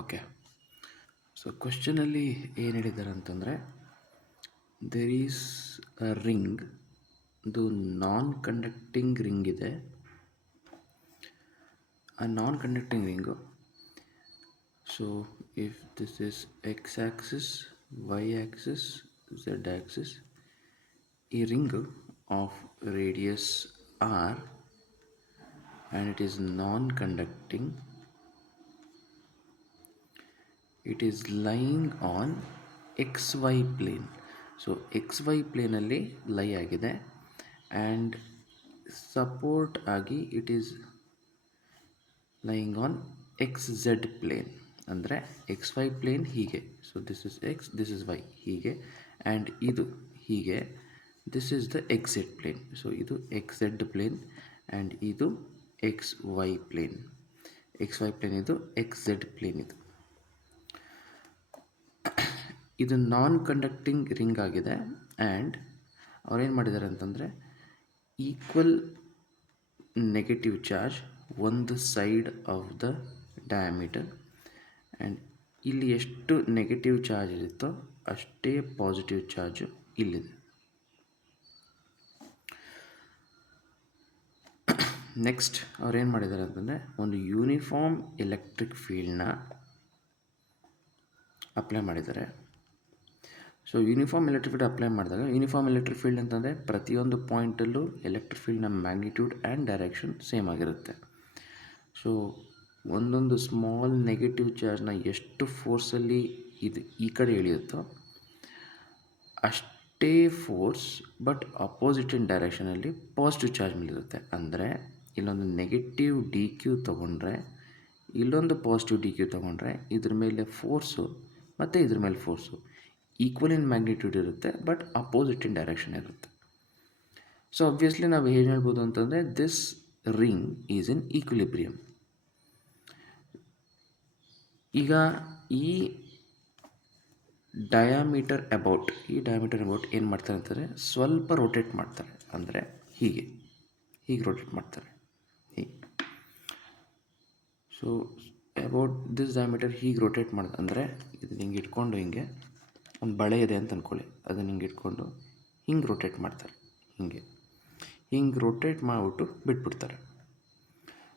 Okay. So ಕ್ವಶನಲ್ಲಿ ಏನು ಹೇಳಿದ್ದಾರೆ ಅಂತಂದರೆ, ದೇರ್ ಈಸ್ ಅ ರಿಂಗ್, ಇದು ನಾನ್ ಕಂಡಕ್ಟಿಂಗ್ ರಿಂಗ್ ಇದೆ. ಆ non conducting ring, so if this is x axis, y axis, z axis, ಈ ring of radius r and it is non-conducting, it is lying on xy plane. So xy plane ಅಲ್ಲಿ ಲೈ ಆಗಿದೆ and support ಆಗಿ it is lying on xz plane. ಅಂದರೆ xy plane ಹೀಗೆ, so this is x, this is y ಹೀಗೆ, and ಇದು ಹೀಗೆ, this is the xz plane. so ಇದು xz plane and ಇದು xy plane. xy plane ಇದು xz plane. ಇದು ನಾನ್ conducting ring ಆಗಿದೆ ಆ್ಯಂಡ್ ಅವ್ರೇನು ಮಾಡಿದ್ದಾರೆ ಅಂತಂದರೆ, ಈಕ್ವಲ್ ನೆಗೆಟಿವ್ ಚಾರ್ಜ್ ಒಂದು side of the diameter, and ಇಲ್ಲಿ ಎಷ್ಟು ನೆಗೆಟಿವ್ ಚಾರ್ಜ್ ಇರುತ್ತೋ ಅಷ್ಟೇ ಪಾಸಿಟಿವ್ ಚಾರ್ಜು ಇಲ್ಲಿದೆ. ನೆಕ್ಸ್ಟ್ ಅವ್ರೇನು ಮಾಡಿದ್ದಾರೆ ಅಂತಂದರೆ, ಒಂದು ಯೂನಿಫಾರ್ಮ್ ಎಲೆಕ್ಟ್ರಿಕ್ ಫೀಲ್ಡ್ನ ಅಪ್ಲೈ ಮಾಡಿದ್ದಾರೆ. So uniform electric field apply ಮಾಡಿದಾಗ, ಯೂನಿಫಾರ್ಮ್ ಎಲೆಕ್ಟ್ರಿಕ್ ಫೀಲ್ಡ್ ಅಂತಂದರೆ ಪ್ರತಿಯೊಂದು ಪಾಯಿಂಟಲ್ಲೂ ಎಲೆಕ್ಟ್ರಿಕ್ ಫೀಲ್ಡ್ನ ಮ್ಯಾಗ್ನಿಟ್ಯೂಡ್ ಆ್ಯಂಡ್ ಡೈರೆಕ್ಷನ್ ಸೇಮ್ ಆಗಿರುತ್ತೆ. ಸೊ ಒಂದೊಂದು ಸ್ಮಾಲ್ ನೆಗೆಟಿವ್ ಚಾರ್ಜ್ನ ಎಷ್ಟು ಫೋರ್ಸಲ್ಲಿ ಇದು ಈ ಕಡೆ ಇಳಿಯುತ್ತೋ ಅಷ್ಟೇ ಫೋರ್ಸ್ ಬಟ್ ಅಪೋಸಿಟ್ ಇನ್ ಡೈರೆಕ್ಷನಲ್ಲಿ ಪಾಸಿಟಿವ್ ಚಾರ್ಜ್ ಮೇಲಿರುತ್ತೆ. ಅಂದರೆ ಇಲ್ಲೊಂದು ನೆಗೆಟಿವ್ ಡಿ ಕ್ಯೂ ತೊಗೊಂಡ್ರೆ, ಇಲ್ಲೊಂದು ಪಾಸಿಟಿವ್ ಡಿ ಕ್ಯೂ ತೊಗೊಂಡ್ರೆ ಇದ್ರ ಮೇಲೆ ಫೋರ್ಸು ಮತ್ತು ಇದ್ರ ಮೇಲೆ ಫೋರ್ಸು ಈಕ್ವಲ್ ಇನ್ ಮ್ಯಾಗ್ನಿಟ್ಯೂಡ್ ಇರುತ್ತೆ ಬಟ್ ಅಪೋಸಿಟ್ ಇನ್ ಡೈರೆಕ್ಷನ್ ಇರುತ್ತೆ. ಸೊ ಅಬ್ವಿಯಸ್ಲಿ ನಾವು ಏನು ಹೇಳ್ಬೋದು ಅಂತಂದರೆ, this ring is in equilibrium. ಈಗ ಈ ಡಯಾಮೀಟರ್ ಅಬೌಟ್ ಏನು ಮಾಡ್ತಾರೆ ಅಂತಂದರೆ, ಸ್ವಲ್ಪ ರೊಟೇಟ್ ಮಾಡ್ತಾರೆ. ಅಂದರೆ ಹೀಗೆ ರೊಟೇಟ್ ಮಾಡ್ತಾರೆ, ಹೀಗೆ. ಸೊ ಅಬೌಟ್ ದಿಸ್ ಡಯಾಮೀಟರ್ ಹೀಗೆ ರೊಟೇಟ್ ಮಾಡಿದೆ ಅಂದರೆ, ಇದು ಹಿಂಗೆ ಇಟ್ಕೊಂಡು ಹಿಂಗೆ ಒಂದು ಬಳೆ ಇದೆ ಅಂತ ಅಂದ್ಕೊಳ್ಳಿ, ಅದನ್ನು ಹಿಂಗೆ ಇಟ್ಕೊಂಡು ಹಿಂಗೆ ರೊಟೇಟ್ ಮಾಡ್ತಾರೆ, ಹಿಂಗೆ ರೊಟೇಟ್ ಮಾಡಿಬಿಟ್ಟು ಬಿಟ್ಬಿಡ್ತಾರೆ.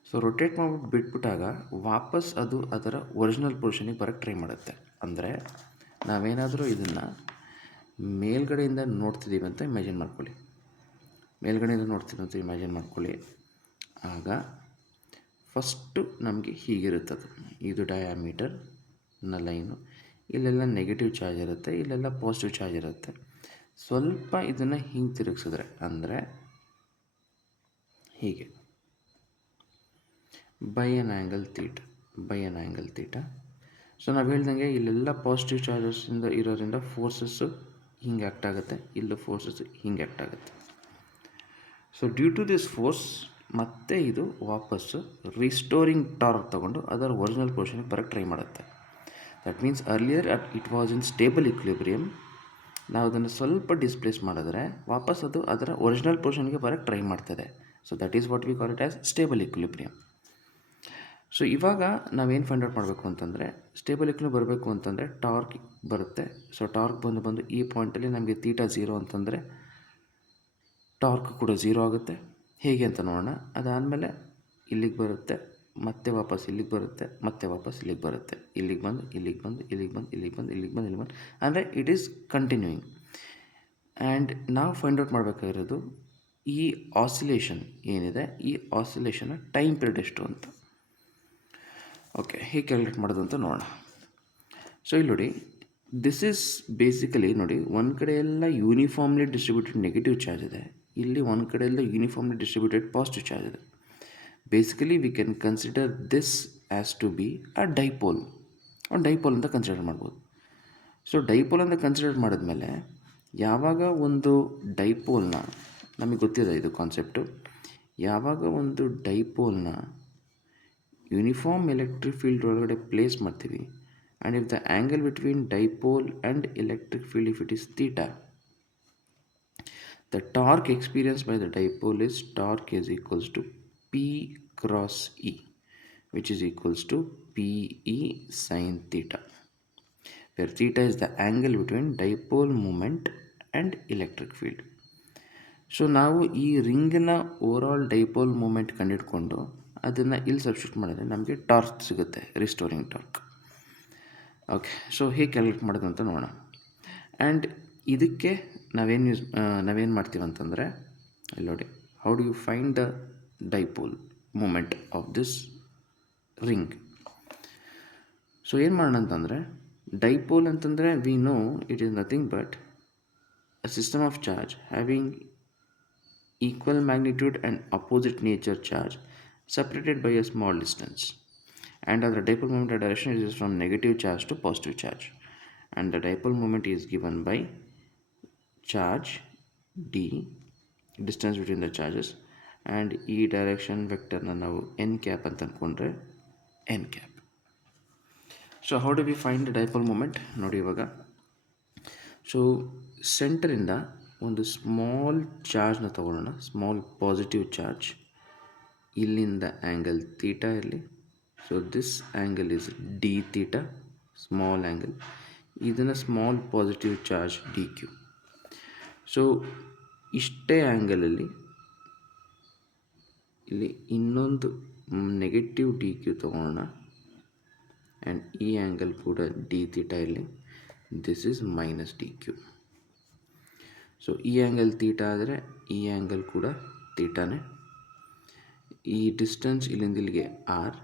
ಸೊ ರೊಟೇಟ್ ಮಾಡಿಬಿಟ್ಟು ಬಿಟ್ಬಿಟ್ಟಾಗ ವಾಪಸ್ ಅದು ಅದರ ಒರಿಜಿನಲ್ ಪೊಸಿಷನಿಗೆ ಬರೋಕ್ಕೆ ಟ್ರೈ ಮಾಡುತ್ತೆ. ಅಂದರೆ ನಾವೇನಾದರೂ ಇದನ್ನು ಮೇಲ್ಗಡೆಯಿಂದ ನೋಡ್ತಿದ್ದೀವಿ ಅಂತ ಇಮ್ಯಾಜಿನ್ ಮಾಡ್ಕೊಳ್ಳಿ, ಆಗ ಫಸ್ಟು ನಮಗೆ ಹೀಗಿರುತ್ತದು, ಇದು ಡಯಾಮೀಟರ್ನ ಲೈನು, ಇಲ್ಲೆಲ್ಲ ನೆಗೆಟಿವ್ ಚಾರ್ಜ್ ಇರುತ್ತೆ, ಇಲ್ಲೆಲ್ಲ ಪಾಸಿಟಿವ್ ಚಾರ್ಜ್ ಇರುತ್ತೆ. ಸ್ವಲ್ಪ ಇದನ್ನು ಹಿಂಗೆ ತಿರುಗಿಸಿದ್ರೆ, ಅಂದರೆ ಹೀಗೆ by N angle theta. So ನಾವು ಹೇಳ್ದಂಗೆ ಇಲ್ಲೆಲ್ಲ ಪಾಸಿಟಿವ್ ಚಾರ್ಜಸ್ಸಿಂದ ಇರೋದ್ರಿಂದ ಫೋರ್ಸಸ್ಸು ಹಿಂಗೆ ಆ್ಯಕ್ಟ್ ಆಗುತ್ತೆ, ಇಲ್ಲೂ ಫೋರ್ಸಸ್ಸು ಹಿಂಗೆ ಆ್ಯಕ್ಟ್ ಆಗುತ್ತೆ. So due to this force ಮತ್ತೆ ಇದು ವಾಪಸ್ಸು ರಿಸ್ಟೋರಿಂಗ್ ಟಾರ್ಕ್ ತೊಗೊಂಡು ಅದರ ಒರಿಜಿನಲ್ ಪೊಸಿಷನ್ಗೆ ಬರೋಕ್ಕೆ ಟ್ರೈ ಮಾಡುತ್ತೆ. That means earlier it was in stable equilibrium. ನಾವು ಅದನ್ನು ಸ್ವಲ್ಪ ಡಿಸ್ಪ್ಲೇಸ್ ಮಾಡಿದ್ರೆ ವಾಪಸ್ ಅದು ಅದರ ಒರಿಜಿನಲ್ ಪೊಸಿಷನ್ಗೆ ಬರೋಕ್ಕೆ ಟ್ರೈ ಮಾಡ್ತದೆ. So that is what we call it as stable equilibrium. So ಇವಾಗ ನಾವೇನು ಫೈಂಡ್ ಔಟ್ ಮಾಡಬೇಕು ಅಂತಂದರೆ, ಸ್ಟೇಬಲ್ ಇಕ್ವಿಲಿಬ್ರಿಯಮ್ ಬರಬೇಕು ಅಂತಂದರೆ ಟಾರ್ಕ್ ಬರುತ್ತೆ. ಸೊ ಟಾರ್ಕ್ ಬಂದು ಈ ಪಾಯಿಂಟಲ್ಲಿ ನಮಗೆ ತೀಟಾ 0 ಅಂತಂದರೆ ಟಾರ್ಕ್ ಕೂಡ 0 ಆಗುತ್ತೆ. ಹೇಗೆ ಅಂತ ನೋಡೋಣ. ಅದಾದಮೇಲೆ ಇಲ್ಲಿಗೆ ಬರುತ್ತೆ, ಮತ್ತೆ ವಾಪಸ್ ಇಲ್ಲಿಗೆ ಬರುತ್ತೆ, ಮತ್ತೆ ವಾಪಸ್ ಇಲ್ಲಿಗೆ ಬರುತ್ತೆ, ಇಲ್ಲಿಗೆ ಬಂದು ಅಂದರೆ ಇಟ್ ಈಸ್ ಕಂಟಿನ್ಯೂಯಿಂಗ್. ಆ್ಯಂಡ್ ನಾವು ಫೈಂಡ್ ಔಟ್ ಮಾಡಬೇಕಾಗಿರೋದು ಈ ಆಸಿಲೇಷನ್ ಏನಿದೆ, ಈ ಆಸಿಲೇಷನ್ನ ಟೈಮ್ ಪೀರಿಯಡ್ ಎಷ್ಟು ಅಂತ. ಓಕೆ, ಹೇಗೆ ಕ್ಯಾಲ್ಕುಲೇಟ್ ಮಾಡೋದು ಅಂತ ನೋಡೋಣ. ಸೊ ಇಲ್ಲಿ ನೋಡಿ, ದಿಸ್ ಈಸ್ ಬೇಸಿಕಲಿ ನೋಡಿ, ಒಂದು ಕಡೆ ಎಲ್ಲ ಯೂನಿಫಾರ್ಮ್ಲಿ ಡಿಸ್ಟ್ರಿಬ್ಯೂಟೆಡ್ ನೆಗೆಟಿವ್ ಚಾರ್ಜ್ ಇದೆ, ಇಲ್ಲಿ ಒಂದು ಕಡೆ ಎಲ್ಲ ಯೂನಿಫಾರ್ಮ್ಲಿ ಡಿಸ್ಟ್ರಿಬ್ಯೂಟೆಡ್ ಪಾಸಿಟಿವ್ ಚಾರ್ಜ್ ಇದೆ. Basically we can consider this as to be a dipole. ಒಂದು ಡೈಪೋಲ್ ಅಂತ ಕನ್ಸಿಡರ್ ಮಾಡ್ಬೋದು. ಸೊ ಡೈಪೋಲ್ ಅಂತ ಕನ್ಸಿಡರ್ ಮಾಡಿದ್ಮೇಲೆ, ಯಾವಾಗ ಒಂದು ಡೈಪೋಲ್ನ, ನಮಗೆ ಗೊತ್ತಿದೆ ಇದು ಕಾನ್ಸೆಪ್ಟು, ಯಾವಾಗ ಒಂದು ಡೈಪೋಲ್ನ ಯೂನಿಫಾರ್ಮ್ ಎಲೆಕ್ಟ್ರಿಕ್ ಫೀಲ್ಡ್ ಒಳಗಡೆ ಪ್ಲೇಸ್ ಮಾಡ್ತೀವಿ, and if the angle between dipole and electric field if it is theta, the torque experienced by the dipole is torque is equals to P cross E, which is equals to PE sin theta, where theta is the angle between dipole moment and electric field. So ನಾವು ಈ ರಿಂಗಿನ overall dipole moment ಕಂಡುಹಿಡ್ಕೊಂಡು ಅದನ್ನು ಇಲ್ಲಿ substitute ಮಾಡಿದ್ರೆ ನಮಗೆ torque ಸಿಗುತ್ತೆ, restoring torque. Okay, so ಹೇಗೆ calculate ಮಾಡೋದು ಅಂತ ನೋಡೋಣ. ಆ್ಯಂಡ್ ಇದಕ್ಕೆ ನಾವೇನು ಮಾಡ್ತೀವಿ ಅಂತಂದರೆ, ಇಲ್ಲಿ ನೋಡಿ, how do you find the dipole moment of this ring. So ಏನು ಮಾಡೋಣ ಅಂತಂದರೆ, ಡೈಪೋಲ್ ಅಂತಂದರೆ we know it is nothing but a system of charge having equal magnitude and opposite nature charge separated by a small distance, and the dipole moment direction is from negative charge to positive charge, and the dipole moment is given by charge d, distance between the charges, and e direction vector na ನಾವು n cap ಅಂತ ಅಂದ್ಕೊಂಡ್ರೆ n cap. So how do we find the dipole moment? ನೋಡಿ ಇವಾಗ, so ಸೆಂಟರಿಂದ ಒಂದು small ಚಾರ್ಜ್ನ ತಗೊಳ್ಳೋಣ, small positive charge. ಇಲ್ಲಿಂದ angle theta ಇರಲಿ. So this angle is d theta, small angle. ಇದನ್ನು small positive charge d q. So ಇಷ್ಟೇ ಆ್ಯಂಗಲಲ್ಲಿ ಇಲ್ಲಿ ಇನ್ನೊಂದು ನೆಗೆಟಿವ್ ಡಿ ಕ್ಯೂ ತೊಗೊಳ್ಳೋಣ. ಆ್ಯಂಡ್ ಈ ಆ್ಯಂಗಲ್ ಕೂಡ ಡಿ ತೀಟಾ ಇಲ್ಲಿ. This is minus D q. So ಈ ಆ್ಯಂಗಲ್ ತೀಟಾ ಆದರೆ ಈ ಆ್ಯಂಗಲ್ ಕೂಡ ತೀಟಾನೇ. ಈ ಡಿಸ್ಟೆನ್ಸ್ ಇಲ್ಲಿಂದ ಇಲ್ಲಿಗೆ ಆರ್.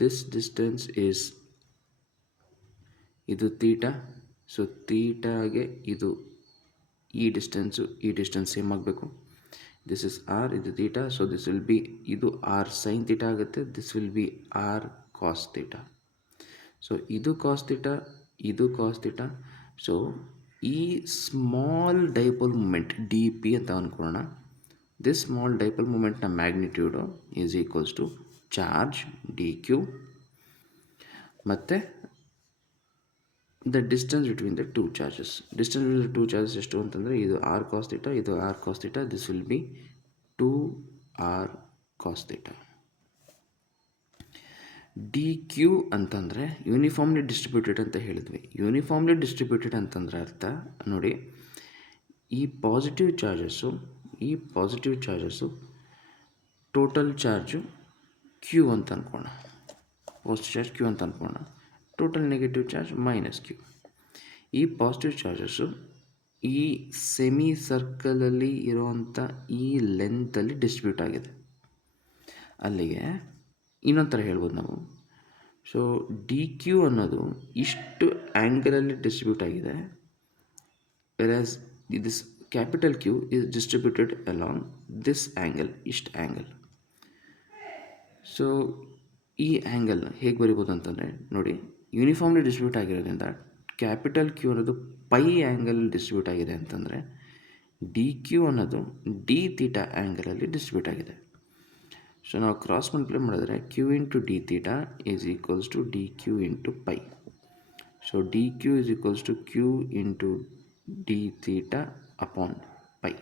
ದಿಸ್ ಡಿಸ್ಟೆನ್ಸ್ ಈಸ್, ಇದು ತೀಟಾ. ಸೊ ತೀಟಾಗೆ ಇದು ಈ ಡಿಸ್ಟೆನ್ಸ್ ಸೇಮ್ ಆಗಬೇಕು. ದಿಸ್ ಇಸ್ ಆರ್, ಇದು theta. So this will be, ಇದು ಆರ್ ಸೈನ್ ತೀಟಾ ಆಗುತ್ತೆ. This will be r cos theta. So ಇದು ಕಾಸ್ ತೀಟಾ, ಇದು ಕಾಸ್ ತೀಟಾ. ಸೊ ಈ small dipole moment d p ಅಂತ ಅಂದ್ಕೊಳ್ಳೋಣ. ದಿಸ್ ಸ್ಮಾಲ್ ಡೈಪೋಲ್ ಮೂಮೆಂಟ್ನ magnitude is equals to charge d q ಮತ್ತು the distance between the two charges. Distance between the two charges ಎಷ್ಟು ಅಂತಂದರೆ, ಇದು r cos theta, ಇದು r cos theta. This will be 2r cos theta. D q ಅಂತಂದರೆ uniformly distributed ಅಂತ ಹೇಳಿದ್ವಿ. Uniformly distributed ಅಂತಂದರೆ ಅರ್ಥ ನೋಡಿ, ಈ positive charges total charge q ಅಂತ ಅಂದ್ಕೋಣ. ಪಾಸಿಟಿವ್ ಚಾರ್ಜ್ ಕ್ಯೂ ಅಂತ ಅಂದ್ಕೋಣ. Total negative charge minus q. ಈ ಪಾಸಿಟಿವ್ ಚಾರ್ಜಸ್ಸು ಈ ಸೆಮಿ ಸರ್ಕಲಲ್ಲಿ ಇರೋವಂಥ ಈ ಲೆಂತಲ್ಲಿ ಡಿಸ್ಟ್ರಿಬ್ಯೂಟ್ ಆಗಿದೆ. ಅಲ್ಲಿಗೆ ಇನ್ನೊಂದು ಥರ ಹೇಳ್ಬೋದು ನಾವು. ಸೊ ಡಿ ಕ್ಯೂ ಅನ್ನೋದು ಇಷ್ಟು ಆ್ಯಂಗಲಲ್ಲಿ ಡಿಸ್ಟ್ರಿಬ್ಯೂಟ್ ಆಗಿದೆ, whereas this capital Q is distributed along this angle, ಇಷ್ಟು ಆ್ಯಂಗಲ್. ಸೊ ಈ ಆ್ಯಂಗಲ್ ಹೇಗೆ ಬರಿಬೋದು ಅಂತಂದರೆ ನೋಡಿ, ಯೂನಿಫಾರ್ಮ್ಲಿ ಡಿಸ್ಟ್ರಿಬ್ಯೂಟ್ ಆಗಿರೋದ್ರಿಂದ ಕ್ಯಾಪಿಟಲ್ ಕ್ಯೂ ಅನ್ನೋದು ಪೈ ಆ್ಯಂಗಲ್ ಡಿಸ್ಟ್ರಿಬ್ಯೂಟ್ ಆಗಿದೆ ಅಂತಂದರೆ, ಡಿ ಕ್ಯೂ ಅನ್ನೋದು ಡಿ ತೀಟಾ ಆ್ಯಂಗಲಲ್ಲಿ ಡಿಸ್ಟ್ರಿಬ್ಯೂಟ್ ಆಗಿದೆ. ಸೊ ನಾವು ಕ್ರಾಸ್ ಮಲ್ಟಿಪ್ಲೈ ಮಾಡಿದ್ರೆ q into d theta is equals to D q into pi. So d q is equals to q into d theta upon pi.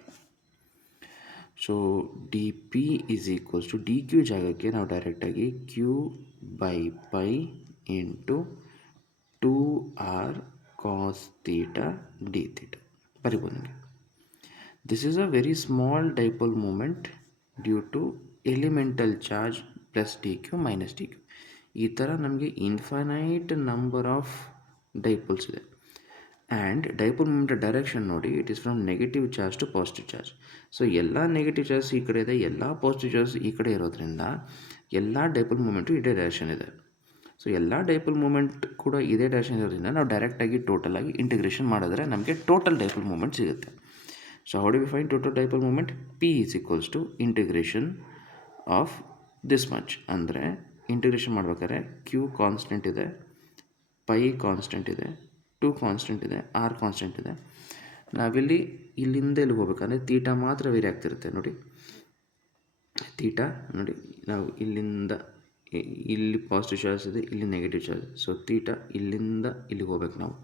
So D P is equals to D Q ಜಾಗಕ್ಕೆ ನಾವು ಡೈರೆಕ್ಟಾಗಿ Q by pi into 2r cos theta D theta ಬರಿಬೋದು ನನಗೆ. This is a very small dipole moment due to elemental charge plus D Q minus D Q. ಈ ಥರ ನಮಗೆ infinite number of dipoles ಇದೆ. And dipole moment direction ನೋಡಿ, it is from negative charge to positive charge. So ಎಲ್ಲ negative charge ಈ ಕಡೆ ಇದೆ, ಎಲ್ಲ ಪಾಸಿಟಿವ್ ಚಾರ್ಜ್ ಈ ಕಡೆ ಇರೋದ್ರಿಂದ ಎಲ್ಲ ಡೈಪೋಲ್ ಮೂಮೆಂಟು ಇದೇ ಡೈರೆಕ್ಷನ್ ಇದೆ. ಸೊ ಎಲ್ಲ ಡೈಪೋಲ್ ಮೂಮೆಂಟ್ ಕೂಡ ಇದೇ ಡೈರೆಕ್ಷನ್ ಇರೋದ್ರಿಂದ ನಾವು ಡೈರೆಕ್ಟಾಗಿ ಟೋಟಲಾಗಿ ಇಂಟಿಗ್ರೇಷನ್ ಮಾಡಿದ್ರೆ ನಮಗೆ ಟೋಟಲ್ ಡೈಪೋಲ್ ಮೂಮೆಂಟ್ ಸಿಗುತ್ತೆ. So how do we find total dipole moment? P is equals to integration of this much. ಅಂದರೆ ಇಂಟಿಗ್ರೇಷನ್ ಮಾಡ್ಬೇಕಾದ್ರೆ ಕ್ಯೂ ಕಾನ್ಸ್ಟೆಂಟ್ ಇದೆ, ಪೈ ಕಾನ್ಸ್ಟೆಂಟ್ ಇದೆ, 2 ಕಾನ್ಸ್ಟೆಂಟ್ ಇದೆ, ಆರ್ ಕಾನ್ಸ್ಟೆಂಟ್ ಇದೆ. ನಾವಿಲ್ಲಿ ಇಲ್ಲಿಂದ ಇಲ್ಲಿ ಹೋಗ್ಬೇಕಂದ್ರೆ ತೀಟಾ ಮಾತ್ರ ವೇರಿ ಆಗ್ತಿರುತ್ತೆ. ನೋಡಿ ತೀಟಾ ನೋಡಿ, ನಾವು ಇಲ್ಲಿಂದ ಇಲ್ಲಿ ಪಾಸಿಟಿವ್ ಚಾರ್ಜ್ ಇದೆ, ಇಲ್ಲಿ ನೆಗೆಟಿವ್ ಚಾರ್ಜ್. ಸೊ ತೀಟಾ ಇಲ್ಲಿಂದ ಇಲ್ಲಿಗೆ ಹೋಗ್ಬೇಕು ನಾವು.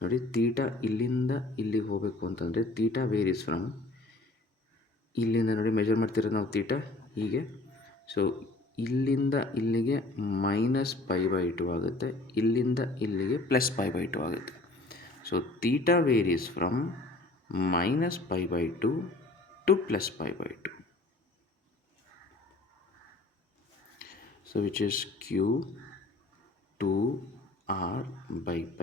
ನೋಡಿ ತೀಟಾ ಇಲ್ಲಿಂದ ಇಲ್ಲಿಗೆ ಹೋಗಬೇಕು ಅಂತಂದರೆ ತೀಟಾ ವೇರೀಸ್ ಫ್ರಮ್ ಇಲ್ಲಿಂದ ನೋಡಿ ಮೆಜರ್ ಮಾಡ್ತಿರೋದು ನಾವು ತೀಟಾ ಹೀಗೆ. ಸೊ ಇಲ್ಲಿಂದ ಇಲ್ಲಿಗೆ -π/2 ಆಗುತ್ತೆ, ಇಲ್ಲಿಂದ ಇಲ್ಲಿಗೆ +π/2 ಆಗುತ್ತೆ. So theta varies from -π/2 to +π/2. So which is q 2r/π.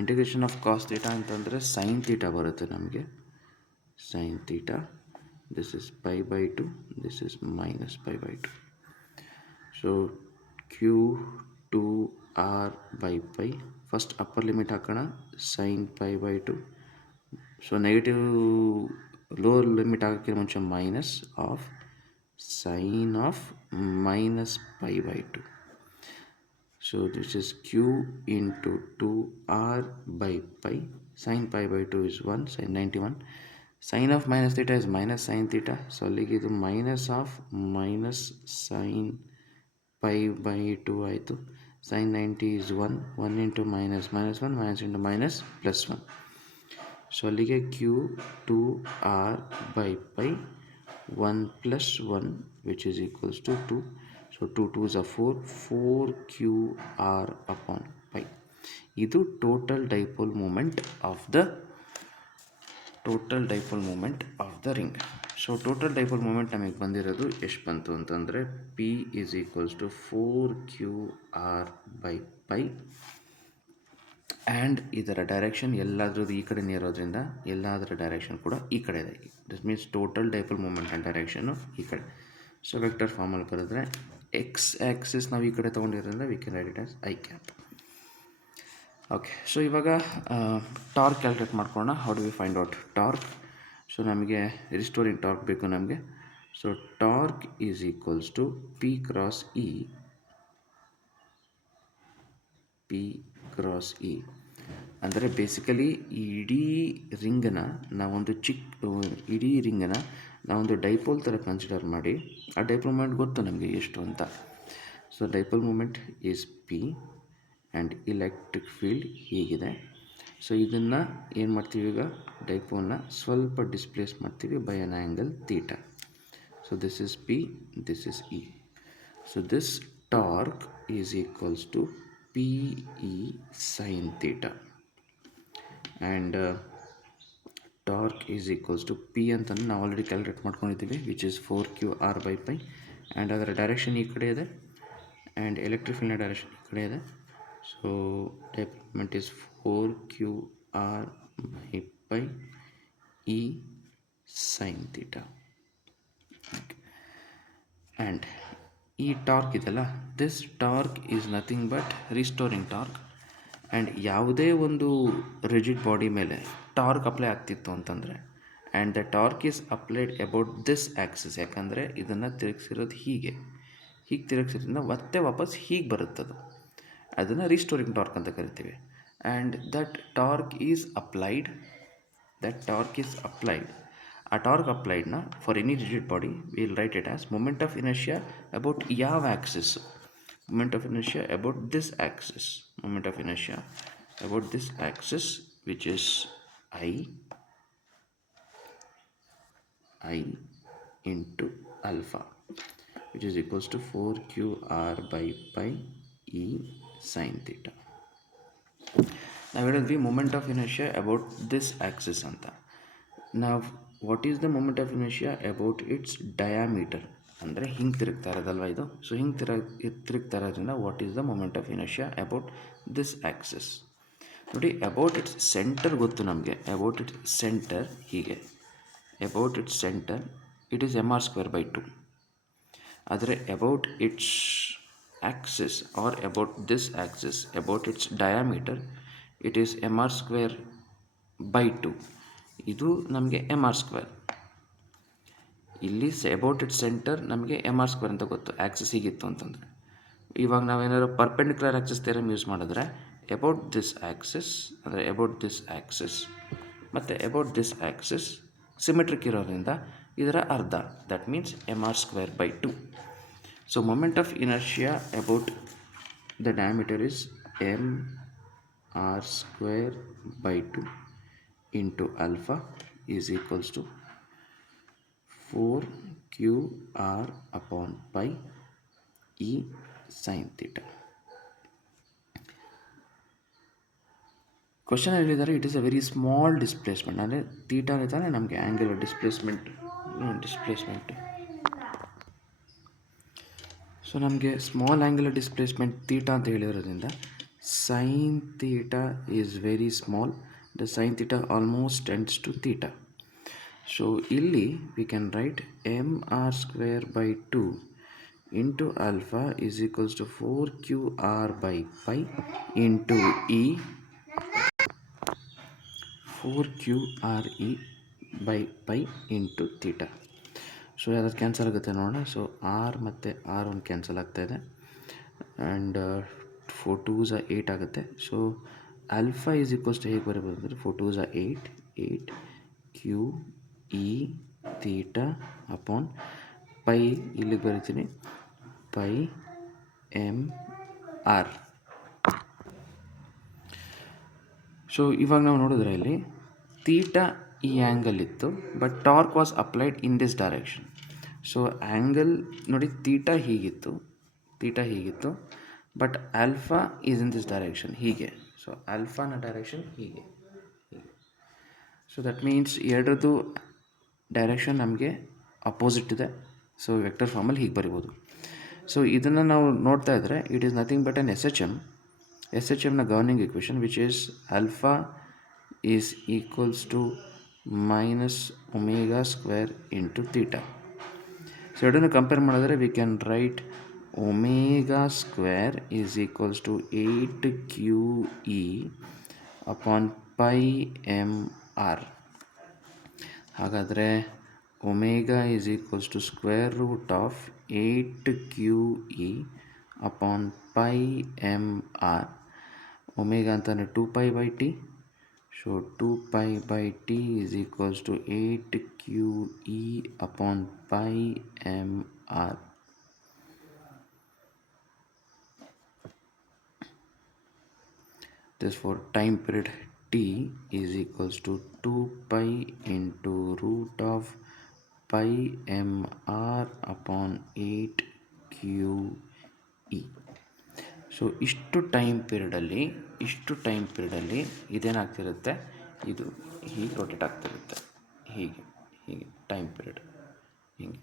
Integration of cos theta ಅಂತಂದರೆ ಸೈನ್ ಥೀಟಾ ಬರುತ್ತೆ ನಮಗೆ. Sine theta, this is π/2, this is -π/2. So q 2r/π. First upper limit ಹಾಕೋಣ, sine π/2. So negative lower limit ಹಾಕೋಕ್ಕೆ ಮುಂಚೆ minus of sine of -π/2. So this is q into 2r/π. Sin π/2 is 1, sin 91. Sin of minus theta is minus sin theta. So ಅಲ್ಲಿಗೆ ಇದು minus of minus sin π/2 ಆಯಿತು. Sin 90 is 1, 1 into minus minus 1, minus into minus plus 1. So ಅಲ್ಲಿಗೆ q 2r/π 1 plus 1 which is equals to 2. So 2 2s are 4, 4qr/π. ಇದು total dipole moment of the ring. So total dipole moment ನಮಗೆ ಬಂದಿರೋದು ಎಷ್ಟು ಬಂತು ಅಂತಂದರೆ P is equals to 4qr/π. And ಇದರ direction ಎಲ್ಲಾದ್ರದ್ದು ಈ ಕಡೆ ಇರೋದ್ರಿಂದ ಎಲ್ಲದರ ಡೈರೆಕ್ಷನ್ ಕೂಡ ಈ ಕಡೆ ಇದೆ. This means total dipole moment and ಡೈರೆಕ್ಷನ್ನು ಈ ಕಡೆ. ಸೊ ವೆಕ್ಟರ್ ಫಾರ್ಮಲ್ಲಿ ಬರೆದ್ರೆ ಎಕ್ಸ್ ಆ್ಯಕ್ಸಿಸ್ ನಾವು ಈ ಕಡೆ ತೊಗೊಂಡಿರೋದ್ರಿಂದ we can write it as i cap. Okay, so ಇವಾಗ ಟಾರ್ಕ್ ಕ್ಯಾಲ್ಕುಲೇಟ್ ಮಾಡ್ಕೊಳ್ಳೋಣ. How do we find out torque? So ನಮಗೆ ರಿಸ್ಟೋರಿಂಗ್ ಟಾರ್ಕ್ ಬೇಕು ನಮಗೆ. So torque is equals to P cross E ಅಂದರೆ ಬೇಸಿಕಲಿ ಇಡೀ ರಿಂಗನ್ನು ನಾವೊಂದು ಡೈಪೋಲ್ ಥರ ಕನ್ಸಿಡರ್ ಮಾಡಿ, ಆ ಡೈಪೋಲ್ ಮೂಮೆಂಟ್ ಗೊತ್ತು ನಮಗೆ ಎಷ್ಟು ಅಂತ. So dipole moment is P and electric field ಹೀಗಿದೆ. ಸೊ ಇದನ್ನು ಏನು ಮಾಡ್ತೀವಿ, ಈಗ ಡೈಪೋಲ್ನ ಸ್ವಲ್ಪ ಡಿಸ್ಪ್ಲೇಸ್ ಮಾಡ್ತೀವಿ by an angle theta. So this is P, this is E. So this torque is equals to PE sin theta and torque is equals to P ಅಂತ ನಾವು ಆಲ್ರೆಡಿ ಕ್ಯಾಲ್ಕುಲೇಟ್ ಮಾಡ್ಕೊಂಡಿದ್ದೀವಿ, ವಿಚ್ ಇಸ್ 4qr/π. ಆ್ಯಂಡ್ ಅದರ direction ಈ ಕಡೆ ಇದೆ and electric ಫೀಲ್ಡ್ನ direction ಈ ಕಡೆ ಇದೆ. So development is 4qr/π E sin theta. And ಈ ಟಾರ್ಕ್ ಇದೆಲ್ಲ, this torque is nothing but restoring torque. And ಯಾವುದೇ ಒಂದು ರಿಜಿಡ್ ಬಾಡಿ ಮೇಲೆ ಟಾರ್ಕ್ ಅಪ್ಲೈ ಆಗ್ತಿತ್ತು ಅಂತಂದರೆ, and the torque is applied about this Axis, ಯಾಕಂದರೆ ಇದನ್ನು ತಿರುಗಿಸಿರೋದು ಹೀಗೆ ತಿರುಗಿಸಿರೋದ್ರಿಂದ ಮತ್ತೆ ವಾಪಸ್ ಹೀಗೆ ಬರುತ್ತದು, ಅದನ್ನು ರಿಸ್ಟೋರಿಂಗ್ ಟಾರ್ಕ್ ಅಂತ ಕರಿತೀವಿ. And that torque is applied ಆ ಟಾರ್ಕ್ ಅಪ್ಲೈಡ್ನ for any rigid body will write it as moment of inertia about ಯಾವ axis, moment of inertia about this axis, moment of inertia about this axis which is I into alpha, which is equals to 4qr/π E sin theta. ನಾವು ಹೇಳಿದ್ವಿ moment of inertia about this Axis ಅಂತ. ನಾವು what is the moment of inertia about it's diameter, ಅಂದರೆ ಹಿಂಗೆ ತಿರುಗ್ತಾ ಇರೋದಲ್ವ ಇದು. So ಹಿಂಗೆ ತಿರುಗ್ತಾ ಇರೋದ್ರಿಂದ what is the moment of inertia about this Axis. ನೋಡಿ, ಅಬೌಟ್ ಇಟ್ಸ್ ಸೆಂಟರ್ ಗೊತ್ತು ನಮಗೆ, ಅಬೌಟ್ ಇಟ್ಸ್ ಸೆಂಟರ್ ಹೀಗೆ, about it's centre it is mr²/2. ಆದರೆ about it's Axis R about this Axis, about it's diameter it is mr²/2. ಇದು ನಮಗೆ mr². ಇಲ್ಲಿ about it's centre ನಮಗೆ mr² ಅಂತ ಗೊತ್ತು, ಆ್ಯಕ್ಸಿಸ್ ಹೀಗಿತ್ತು ಅಂತಂದರೆ. ಇವಾಗ ನಾವೇನಾದ್ರು ಪರ್ಪೆಂಡಿಕ್ಯುಲರ್ ಆ್ಯಕ್ಸಿಸ್ ಥಿಯರಮ್ ಯೂಸ್ ಮಾಡಿದ್ರೆ ಅಬೌಟ್ ದಿಸ್ ಆ್ಯಕ್ಸಿಸ್ ಅಂದರೆ ಅಬೌಟ್ ದಿಸ್ ಆ್ಯಕ್ಸಿಸ್ ಮತ್ತು ಅಬೌಟ್ ದಿಸ್ ಆ್ಯಕ್ಸಿಸ್ ಸಿಮೆಟ್ರಿಕ್ ಇರೋದ್ರಿಂದ ಇದರ ಅರ್ಧ, that means mr²/2. So moment of inertia about the diameter is mr²/2 into alpha is equals to 4qr/π E sine theta. Question ಹೇಳಿದ್ದಾರೆ it is a very small displacement, ಅಂದರೆ theta ತಾನೇ ನಮಗೆ angular displacement. So ನಮಗೆ small angular displacement theta ಅಂತ ಹೇಳಿರೋದ್ರಿಂದ sine theta is very small. The sine theta almost tends to theta. So ಇಲ್ಲಿ we can write mr²/2 into alpha is equals to 4qr/pi into e 4qre/pi into theta. So ಯಾವ್ದು cancel ಆಗುತ್ತೆ ನೋಡೋಣ. So R ಮತ್ತು R ಒಂದು cancel ಆಗ್ತಾಯಿದೆ and 4 2s 8 ಆಗುತ್ತೆ. So alpha is equals to ಹೇಗೆ ಬರೀಬೋದು ಅಂದರೆ 4 2s 8 Q E theta upon pi, ಇಲ್ಲಿಗೆ ಬರಿತೀನಿ ಪೈ ಎಮ್ ಆರ್. ಸೊ ಇವಾಗ ನಾವು ನೋಡಿದ್ರೆ ಇಲ್ಲಿ ಥೀಟಾ ಈ ಆ್ಯಂಗಲ್ ಇತ್ತು, but torque was applied in this direction. So angle ನೋಡಿ ಥೀಟಾ ಹೀಗಿತ್ತು, but alpha is in this direction ಹೀಗೆ. ಸೊ ಆಲ್ಫಾನ ಡೈರೆಕ್ಷನ್ ಹೀಗೆ. ಸೊ ದಟ್ ಮೀನ್ಸ್ ಎರಡರದ್ದು ಡೈರೆಕ್ಷನ್ ನಮಗೆ ಅಪೋಸಿಟ್ ಇದೆ. ಸೊ ವೆಕ್ಟರ್ ಫಾರ್ಮಲ್ಲಿ ಹೀಗೆ ಬರಿಬೋದು. ಸೊ ಇದನ್ನು ನಾವು ನೋಡ್ತಾ ಇದ್ದರೆ it is nothing but N S H ಎಮ್ನ governing equation which is alpha is equals to -ω² into theta. So ಎರಡನ್ನು ಕಂಪೇರ್ ಮಾಡಿದ್ರೆ we can right ω² is equals to 8QE upon pi m r. ಹಾಗಾದರೆ omega is equals to square root of 8QE upon pi m r. Omega ಅಂತಂದರೆ 2π/t. So 2π/t is equals to 8QE upon pi m r. Therefore time period t is equals to 2π into root of pi mr upon 8QE. So ಇಷ್ಟು time ಪೀರಿಯಡಲ್ಲಿ ಇದೇನಾಗ್ತಿರುತ್ತೆ, ಇದು ಹೀಗೆ rotate ಆಗ್ತಿರುತ್ತೆ, ಹೀಗೆ time period ಹಿಂಗೆ